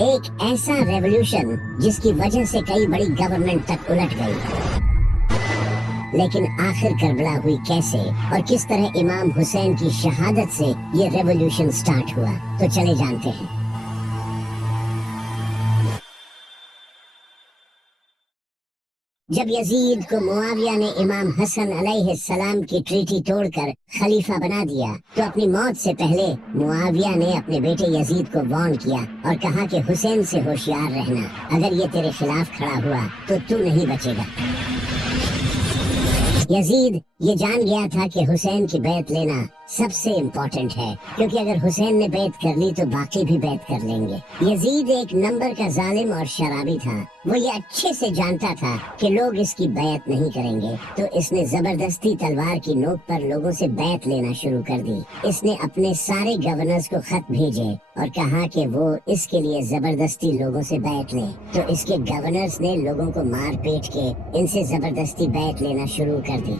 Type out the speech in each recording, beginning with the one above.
ایک ایسا ریولوشن جس کی وجہ سے کئی بڑی گورنمنٹ تک الٹ گئی، لیکن آخر کربلا ہوئی کیسے اور کس طرح امام حسین کی شہادت سے یہ ریولوشن سٹارٹ ہوا، تو چلے جانتے ہیں۔ جب یزید کو معاویہ نے امام حسن علیہ السلام کی ٹریٹی توڑ کر خلیفہ بنا دیا تو اپنی موت سے پہلے معاویہ نے اپنے بیٹے یزید کو وارن کیا اور کہا کہ حسین سے ہوشیار رہنا، اگر یہ تیرے خلاف کھڑا ہوا تو نہیں بچے گا۔ یزید یہ جان گیا تھا کہ حسین کی بیعت لینا سب سے امپورٹنٹ ہے، کیونکہ اگر حسین نے بیعت کر لی تو باقی بھی بیعت کر لیں گے۔ یزید ایک نمبر کا ظالم اور شرابی تھا، وہ یہ اچھے سے جانتا تھا کہ لوگ اس کی بیعت نہیں کریں گے، تو اس نے زبردستی تلوار کی نوک پر لوگوں سے بیعت لینا شروع کر دی۔ اس نے اپنے سارے گورنرز کو خط بھیجے اور کہا کہ وہ اس کے لیے زبردستی لوگوں سے بیعت لیں، تو اس کے گورنرز نے لوگوں کو مار پیٹ کے ان سے زبردستی بیعت لینا شروع کر دی۔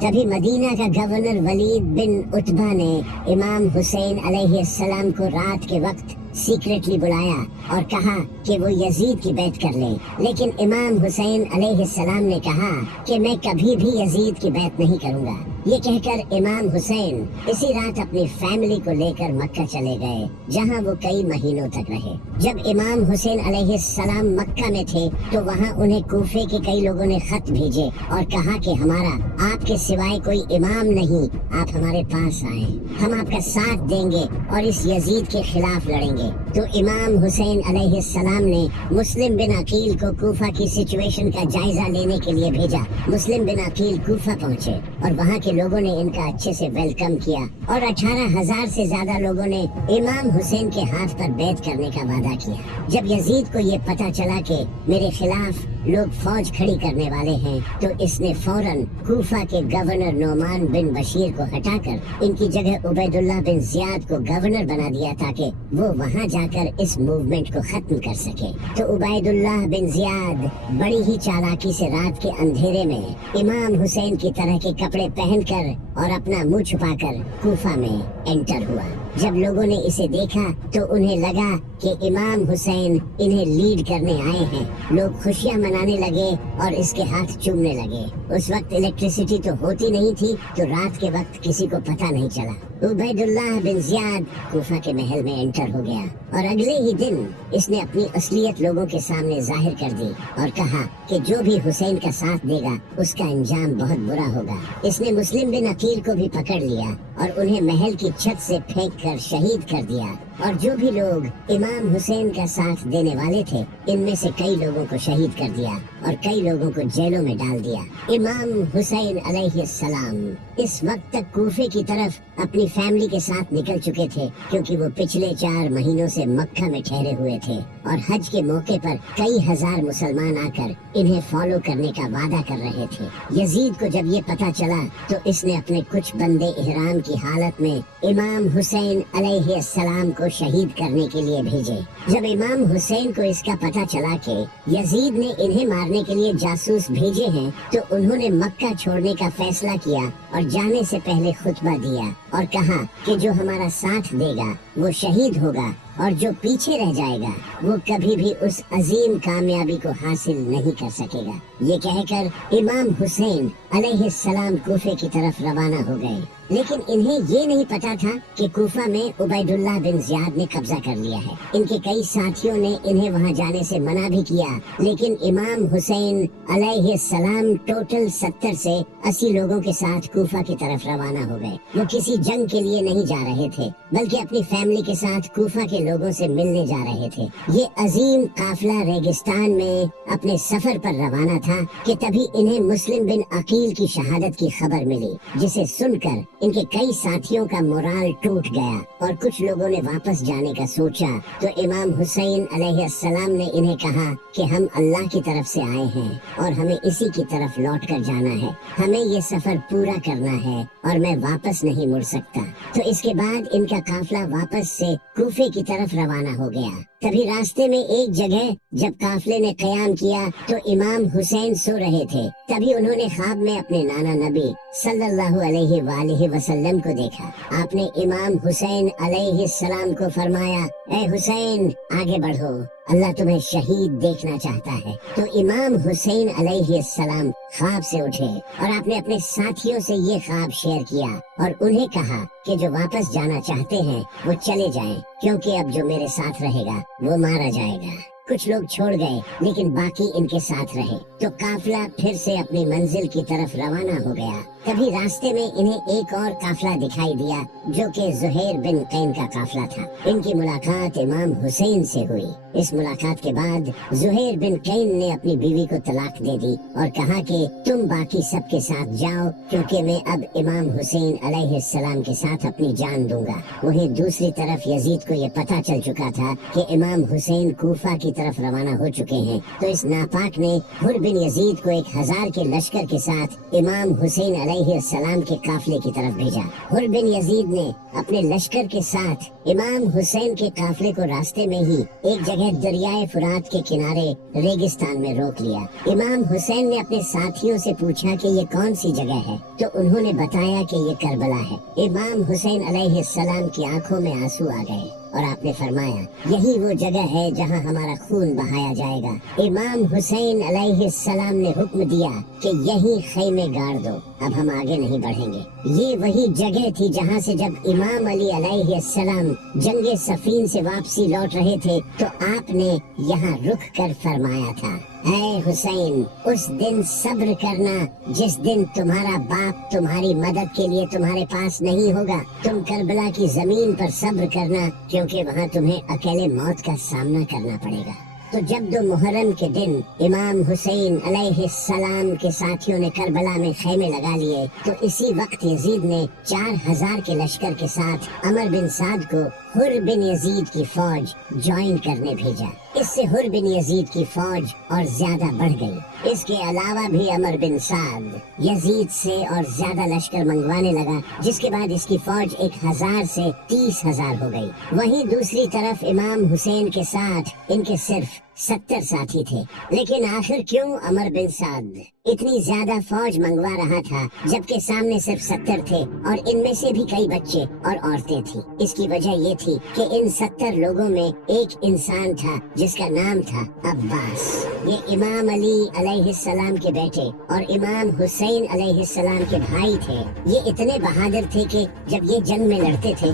تبھی مدینہ کا گورنر ولید بن عتبہ نے امام حسین علیہ السلام کو رات کے وقت سیکریٹلی بلایا اور کہا کہ وہ یزید کی بیعت کر لیں، لیکن امام حسین علیہ السلام نے کہا کہ میں کبھی بھی یزید کی بیعت نہیں کروں گا۔ یہ کہہ کر امام حسین اسی رات اپنی فیملی کو لے کر مکہ چلے گئے، جہاں وہ کئی مہینوں تک رہے۔ جب امام حسین علیہ السلام مکہ میں تھے تو وہاں انہیں کوفے کے کئی لوگوں نے خط بھیجے اور کہا کہ ہمارا آپ کے سوائے کوئی امام نہیں، آپ ہمارے پاس آئیں، ہم آپ کا ساتھ دیں گے اور اس یزید کے خلاف لڑیں گے۔ تو امام حسین علیہ السلام نے مسلم بن عقیل کو کوفہ کی سچویشن کا جائزہ لینے کے لیے بھیجا۔ مسلم بن عقیل کوفہ پہنچے اور وہاں کے لوگوں نے ان کا اچھے سے ویلکم کیا اور 18,000 سے زیادہ لوگوں نے امام حسین کے ہاتھ پر بیعت کرنے کا وعدہ کیا۔ جب یزید کو یہ پتا چلا کہ میرے خلاف لوگ فوج کھڑی کرنے والے ہیں تو اس نے فوراً کوفہ کے گورنر نعمان بن بشیر کو ہٹا کر ان کی جگہ عبید اللہ بن زیاد کو گورنر بنا دیا تاکہ وہ وہاں جا کر اس موومنٹ کو ختم کر سکے۔ تو عبید اللہ بن زیاد بڑی ہی چالاکی سے رات کے اندھیرے میں امام حسین کی طرح کے کپڑے پہن کر اور اپنا منہ چھپا کر کوفہ میں انٹر ہوا۔ جب لوگوں نے اسے دیکھا تو انہیں لگا کہ امام حسین انہیں لیڈ کرنے آئے ہیں، لوگ خوشیاں منانے لگے اور اس کے ہاتھ چومنے لگے۔ اس وقت الیکٹریسٹی تو ہوتی نہیں تھی تو رات کے وقت کسی کو پتہ نہیں چلا۔ عبید اللہ بن زیاد کوفہ کے محل میں انٹر ہو گیا اور اگلے ہی دن اس نے اپنی اصلیت لوگوں کے سامنے ظاہر کر دی اور کہا کہ جو بھی حسین کا ساتھ دے گا اس کا انجام بہت برا ہوگا۔ اس نے مسلم بن عقیل کو بھی پکڑ لیا اور انہیں محل کی چھت سے پھینک کر شہید کر دیا، اور جو بھی لوگ امام حسین کا ساتھ دینے والے تھے ان میں سے کئی لوگوں کو شہید کر دیا اور کئی لوگوں کو جیلوں میں ڈال دیا۔ امام حسین علیہ السلام اس وقت تک کوفے کی طرف اپنی فیملی کے ساتھ نکل چکے تھے، کیونکہ وہ پچھلے 4 مہینوں سے مکہ میں ٹھہرے ہوئے تھے اور حج کے موقع پر کئی ہزار مسلمان آ کر انہیں فالو کرنے کا وعدہ کر رہے تھے۔ یزید کو جب یہ پتا چلا تو اس نے اپنے کچھ بندے احرام کی حالت میں امام حسین علیہ السلام کو شہید کرنے کے لیے بھیجے۔ جب امام حسین کو اس کا پتا چلا کہ یزید نے انہیں مارنے کے لیے جاسوس بھیجے ہیں تو انہوں نے مکہ چھوڑنے کا فیصلہ کیا اور جانے سے پہلے خطبہ دیا اور کہا کہ جو ہمارا ساتھ دے گا وہ شہید ہوگا اور جو پیچھے رہ جائے گا وہ کبھی بھی اس عظیم کامیابی کو حاصل نہیں کر سکے گا۔ یہ کہہ کر امام حسین علیہ السلام کوفے کی طرف روانہ ہو گئے، لیکن انہیں یہ نہیں پتا تھا کہ کوفہ میں عبید اللہ بن زیاد نے قبضہ کر لیا ہے۔ ان کے کئی ساتھیوں نے انہیں وہاں جانے سے منع بھی کیا، لیکن امام حسین علیہ السلام ٹوٹل 70 سے 80 لوگوں کے ساتھ کوفہ کی طرف روانہ ہو گئے۔ وہ کسی جنگ کے لیے نہیں جا رہے تھے بلکہ اپنی فیملی کے ساتھ کوفہ کے لوگوں سے ملنے جا رہے تھے۔ یہ عظیم قافلہ ریگستان میں اپنے سفر پر روانہ تھا کہ تبھی انہیں مسلم بن عقیل کی شہادت کی خبر ملی، جسے سن کر ان کے کئی ساتھیوں کا مورال ٹوٹ گیا اور کچھ لوگوں نے واپس جانے کا سوچا۔ تو امام حسین علیہ السلام نے انہیں کہا کہ ہم اللہ کی طرف سے آئے ہیں اور ہمیں اسی کی طرف لوٹ کر جانا ہے، ہمیں یہ سفر پورا کرنا ہے اور میں واپس نہیں مڑ سکتا۔ تو اس کے بعد ان کا قافلہ واپس سے کوفے کی طرف روانہ ہو گیا तभी रास्ते में एक जगह जब काफिले ने कयाम किया तो इमाम हुसैन सो रहे थे। तभी उन्होंने ख्वाब में अपने नाना नबी सल्लल्लाहु अलैहि वसल्लम को देखा। आपने इमाम हुसैन अलैहिस्सलाम को फरमाया, ए हुसैन आगे बढ़ो, अल्लाह तुम्हें शहीद देखना चाहता है। तो इमाम हुसैन अलैहिस्सलाम ख्वाब से उठे और आपने अपने साथियों से ये ख्वाब शेयर किया और उन्हें कहा कि जो वापस जाना चाहते हैं वो चले जाएं, क्योंकि अब जो मेरे साथ रहेगा वो मारा जाएगा। कुछ लोग छोड़ गए लेकिन बाकी इनके साथ रहे। तो काफिला फिर से अपनी मंजिल की तरफ रवाना हो गया। तभी रास्ते में इन्हें एक और काफिला दिखाई दिया जो कि ज़ुहैर बिन कैन का काफिला था। इनकी मुलाकात इमाम हुसैन से हुई। इस मुलाकात के बाद ज़ुहैर बिन कैन ने अपनी बीवी को तलाक दे दी और कहा कि तुम बाकी सबके साथ जाओ, क्योंकि मैं अब इमाम हुसैन अलैहिस्सलाम के साथ अपनी जान दूंगा। वहीं दूसरी तरफ यजीद को ये पता चल चुका था कि इमाम हुसैन कूफा की तरफ रवाना हो चुके हैं। तो इस नापाक ने हुर बिन यजीद को 1000 के लश्कर के साथ इमाम हुसैन अलैहिस्सलाम के काफिले की तरफ भेजा। हुर बिन यजीद ने अपने लश्कर के साथ इमाम हुसैन के काफिले को रास्ते में ही एक जगह दरियाए फुरात के किनारे रेगिस्तान में रोक लिया। इमाम हुसैन ने अपने साथियों से पूछा कि ये कौन सी जगह है, तो उन्होंने बताया कि ये करबला है। इमाम हुसैन अलैहिस्सलाम की आंखों में आंसू आ गए और आपने फरमाया, यही वो जगह है जहां हमारा खून बहाया जाएगा। इमाम हुसैन अलैहिस्सलाम ने हुक्म दिया कि यहीं खैमे गाड़ दो, अब हम आगे नहीं बढ़ेंगे। ये वही जगह थी जहां से जब इमाम अली अलैहिस्सलाम जंगे सफीन से वापसी लौट रहे थे तो आपने यहाँ रुक कर फरमाया था, ऐ हुसैन, उस दिन सब्र करना जिस दिन तुम्हारा बाप तुम्हारी मदद के लिए तुम्हारे पास नहीं होगा। तुम करबला की जमीन पर सब्र करना, क्योंकि वहाँ तुम्हें अकेले मौत का सामना करना पड़ेगा। तो जब 2 मुहर्रम के दिन इमाम हुसैन अलैहिस्सलाम के साथियों ने करबला में खैमे लगा लिए, तो इसी वक्त यजीद ने 4000 के लश्कर के साथ अमर बिन साद को हुर बिन यजीद की फौज ज्वाइन करने भेजा। इससे हुर बिन यजीद की फौज और ज्यादा बढ़ गई। इसके अलावा भी अमर बिन साद यजीद से और ज्यादा लश्कर मंगवाने लगा, जिसके बाद इसकी फौज 1000 से 30,000 हो गई। वहीं दूसरी तरफ इमाम हुसैन के साथ इनके सिर्फ 70 साथी थे। लेकिन आखिर क्यों अमर बिन साद इतनी ज्यादा फौज मंगवा रहा था, जबकि सामने सिर्फ 70 थे और इनमें से भी कई बच्चे और औरतें थी। इसकी वजह ये थी कि इन 70 लोगों में एक इंसान था जिसका नाम था अब्बास। ये इमाम अली अलैहिस्सलाम के बेटे और इमाम हुसैन अलैहिस्सलाम के भाई थे। ये इतने बहादुर थे कि जब ये जंग में लड़ते थे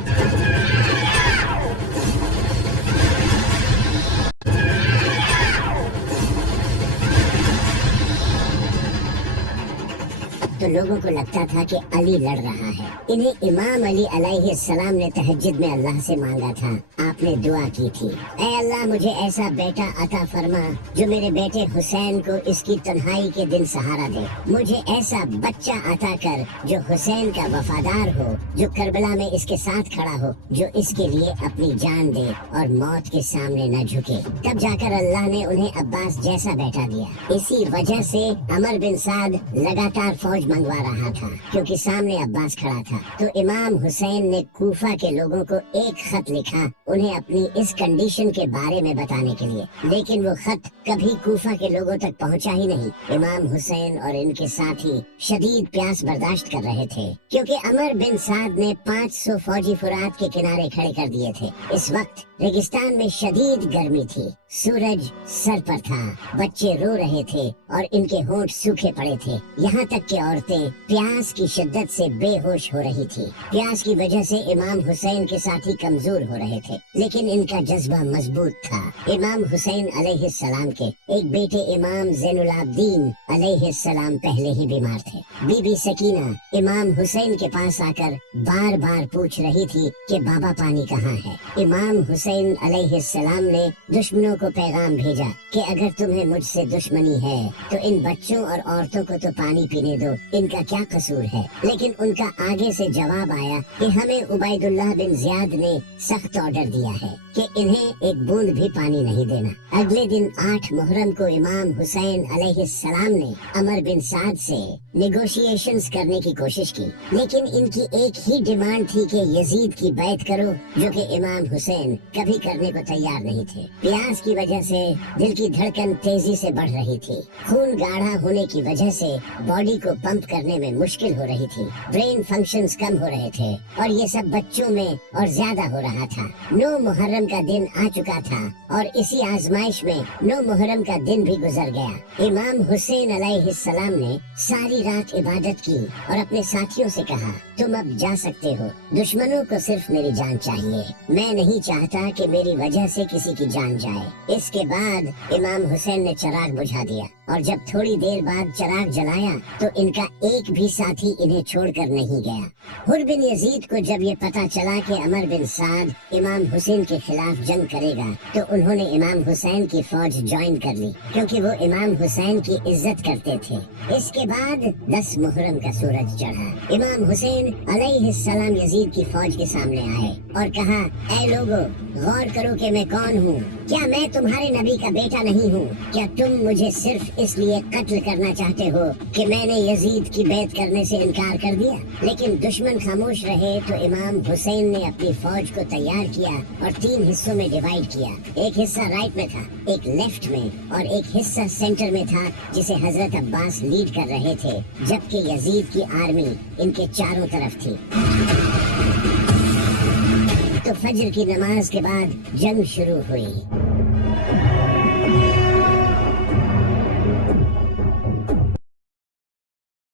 तो लोगों को लगता था कि अली लड़ रहा है। इन्हें इमाम अली अलैहिस्सलाम ने तहज्जुद में अल्लाह से मांगा था। आपने दुआ की थी, ऐ अल्लाह, मुझे ऐसा बेटा अता फरमा जो मेरे बेटे हुसैन को इसकी तन्हाई के दिन सहारा दे। मुझे ऐसा बच्चा अता कर जो हुसैन का वफादार हो, जो करबला में इसके साथ खड़ा हो, जो इसके लिए अपनी जान दे और मौत के सामने न झुके। तब जाकर अल्लाह ने उन्हें अब्बास जैसा बेटा दिया। इसी वजह से अमर बिन साद लगातार फौज मंगवा रहा था, क्योंकि सामने अब्बास खड़ा था। तो इमाम हुसैन ने कूफा के लोगों को एक खत लिखा उन्हें अपनी इस कंडीशन के बारे में बताने के लिए, लेकिन वो खत कभी कूफा के लोगों तक पहुंचा ही नहीं। इमाम हुसैन और इनके साथी शदीद प्यास बर्दाश्त कर रहे थे, क्योंकि अमर बिन साद ने 500 फौजी फुरात के किनारे खड़े कर दिए थे। इस वक्त रेगिस्तान में शदीद गर्मी थी, सूरज सर पर था, बच्चे रो रहे थे और इनके होंठ सूखे पड़े थे। यहाँ तक कि औरतें प्यास की शिद्दत से बेहोश हो रही थी। प्यास की वजह से इमाम हुसैन के साथी कमजोर हो रहे थे, लेकिन इनका जज्बा मजबूत था। इमाम हुसैन अलैहिस्सलाम के एक बेटे इमाम ज़ैनुलाब्दीन अलैहिस्सलाम पहले ही बीमार थे। बीबी सकीना इमाम हुसैन के पास आकर बार बार पूछ रही थी कि बाबा पानी कहाँ है। इमाम हुसैन अलैहिस्सलाम ने दुश्मनों को पैगाम भेजा कि अगर तुम्हें मुझसे दुश्मनी है तो इन बच्चों और औरतों को तो पानी पीने दो, इनका क्या कसूर है। लेकिन उनका आगे से जवाब आया कि हमें उबैदुल्लाह बिन ज़ियाद ने सख्त ऑर्डर दिया है कि इन्हें एक बूंद भी पानी नहीं देना। अगले दिन 8 मुहर्रम को इमाम हुसैन अलैहिस्सलाम ने अमर बिन साद से नेगोशिएशंस करने की कोशिश की, लेकिन इनकी एक ही डिमांड थी कि यजीद की बैत करो, जो कि इमाम हुसैन कभी करने को तैयार नहीं थे। प्यास की वजह से दिल की धड़कन तेजी से बढ़ रही थी, खून गाढ़ा होने की वजह से बॉडी को पंप करने में मुश्किल हो रही थी, ब्रेन फंक्शंस कम हो रहे थे और ये सब बच्चों में और ज्यादा हो रहा था। 9 मुहर्रम का दिन आ चुका था और इसी आजमाइश में 9 मुहर्रम का दिन भी गुजर गया। इमाम हुसैन अलैहिस्सलाम ने सारी रात इबादत की और अपने साथियों से कहा, तुम अब जा सकते हो, दुश्मनों को सिर्फ मेरी जान चाहिए, मैं नहीं चाहता कि मेरी वजह से किसी की जान जाए। इसके बाद इमाम हुसैन ने चिराग बुझा दिया और जब थोड़ी देर बाद चिराग जलाया तो इनका एक भी साथी इन्हें छोड़कर नहीं गया। हुर बिन यजीद को जब ये पता चला कि अमर बिन साद इमाम हुसैन के खिलाफ जंग करेगा तो उन्होंने इमाम हुसैन की फौज ज्वाइन कर ली, क्योंकि वो इमाम हुसैन की इज्जत करते थे। इसके बाद 10 मुहर्रम का सूरज चढ़ा। इमाम हुसैन अलैहिस्सलाम यजीद की फौज के सामने आए और कहा, ऐ लोगो, गौर करो कि मैं कौन हूँ। क्या मैं तुम्हारे नबी का बेटा नहीं हूँ? क्या तुम मुझे सिर्फ इसलिए कत्ल करना चाहते हो कि मैंने यजीद की बैत करने से इनकार कर दिया? लेकिन दुश्मन खामोश रहे तो इमाम हुसैन ने अपनी फौज को तैयार किया और 3 हिस्सों में डिवाइड किया। एक हिस्सा राइट में था, एक लेफ्ट में और एक हिस्सा सेंटर में था, जिसे हजरत अब्बास लीड कर रहे थे, जबकि यजीद की आर्मी इनके चारों तरफ थी। तो फजर की नमाज के बाद जंग शुरू हुई।